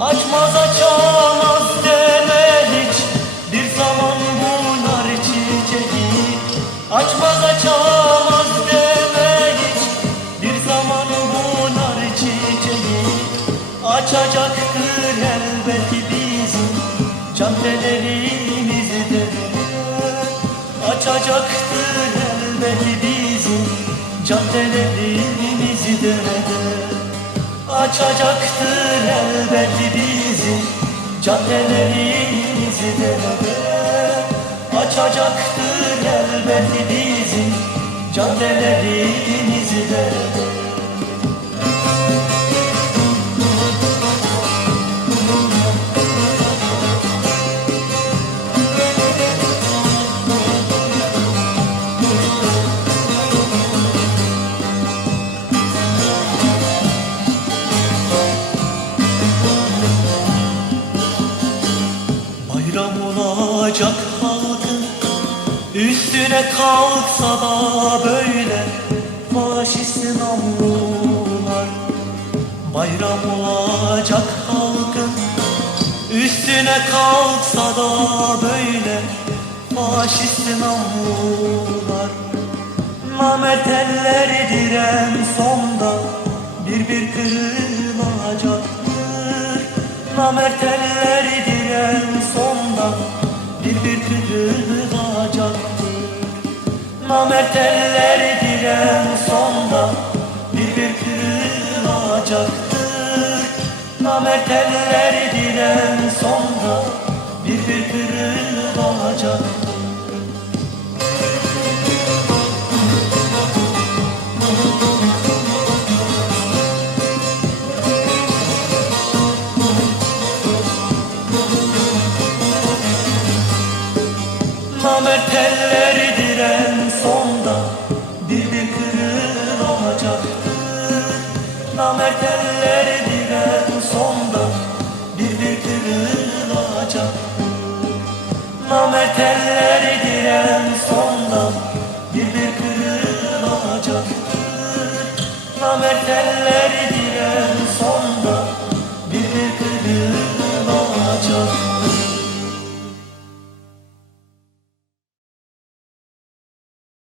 Açmaz açamaz deme hiç, bir zaman bular çiçeği. Açmaz açamaz deme hiç, bir zaman bular çiçeği. Açacaktır elbet bizim caddelerimizi de. Açacaktır elbet bizim caddelerimizi de. Açacaktır elbet bizim caddelerimizi de. Açacaktır elbet bizim caddelerimizi de. Bayram olacak halkın üstüne kalksa da böyle faşist namlular. Bayram olacak halkın üstüne kalksa da böyle faşist namlular. Namert elleri en sonda bir kırılacaktır. Namert elleri en sonda bir kırılacaktır. Namert elleri en sonda bir kırılacaktır. Namert elleri en sonda bir kırılacaktır. Namert elleri en sonda bir kırılacaktır. Namert elleri en sonda bir kırılacaktır. Namert elleri en sonda bir kırılacaktır. Namert elleri en sonda bir kırılacaktır.